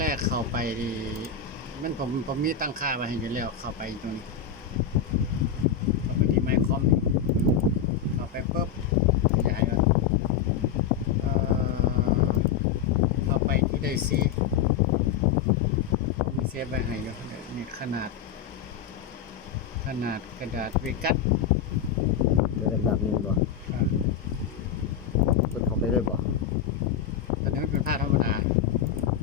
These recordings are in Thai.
แรก ๆ เข้าไปนี่มันผมผมมีตั้งค่าไว้ให้อยู่แล้วเข้าไปตรงนี้เข้าไปที่ไมค์คอมนี่เข้าไปปุ๊บขยายว่าเอ่อเข้าไปที่ได้ซีมีเซฟไว้ให้อยู่นี่ขนาด ขนาดกระดาษเวกัสจะเป็นแบบนี้บ่อ่าเพิ่นเข้าไปเลยบ่ ตอนนี้มันเป็นผ้าธรรมดา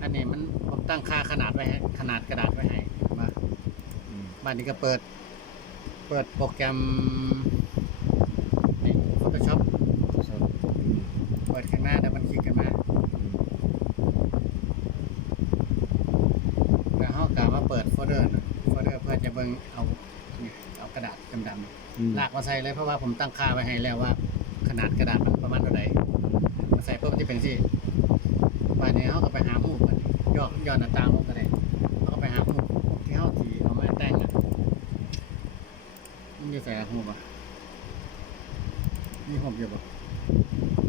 อันนี้มันผม ตั้งค่าขนาดไว้ให้ขนาดกระดาษไว้ให้มาอืมบ้านนี้ก็เปิด เปิดโปรแกรมนี่ Photoshop ใช่อืมเปิดข้างหน้าแล้วมันคลิกกันมาอืมแล้วเขากล่าวว่าเปิดโฟลเดอร์นะโฟลเดอร์เพื่อจะเบิ่งเอานี่เอากระดาษดำอืมๆลากมาใส่เลยเพราะว่าผมตั้งค่าไว้ให้แล้วว่า ขนาดกระดาษมันประมาณเท่าไหร่มาใส่ปุ๊บมันจะเป็นสิบ้านนี้เขาก็ไปหาหูมัน ย่อย่อหน้าตางมันก็ได้เขาก็ไปหาหูที่เขาสีเอามาแต่งอะมันจะใส่หูป่ะมีผมอยู่ป่ะ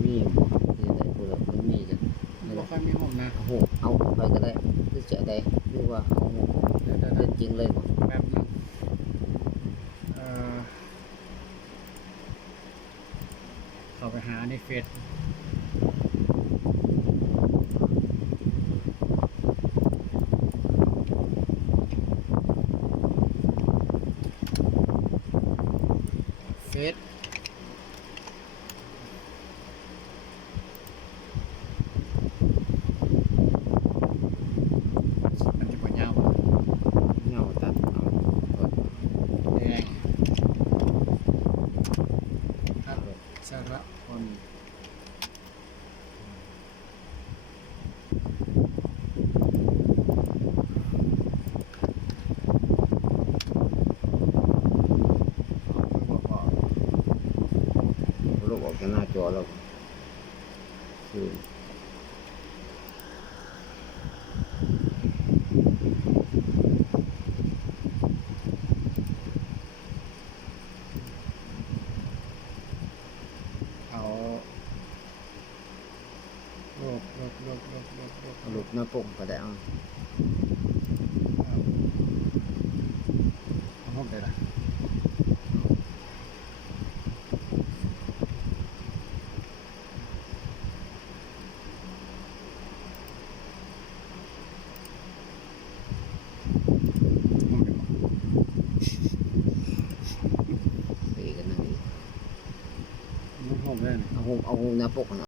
มีบ่ที่ใดผู้ใดมันมีจ้ะบ่ค่อยมีผมนะโอ้โหเอาไปก็ได้หรือจะได้หรือว่าเอาเดี๋ยวเดี๋ยวเรื่เดี๋ยวองจริงเลยบ่แป๊บนึงเอ่อเข้าไปหาในเฟซ เฟซมันจะบ่ยาวเงาตัดเอาเปิดแดงครับสระพล รูปออกจากหน้าจอแล้วคือเอาลกโลกโลกโลกโลกโลกเอารูปหน้าปกก็ได้เอา เอาห้องไปละ ห้องไปบ่ตีกั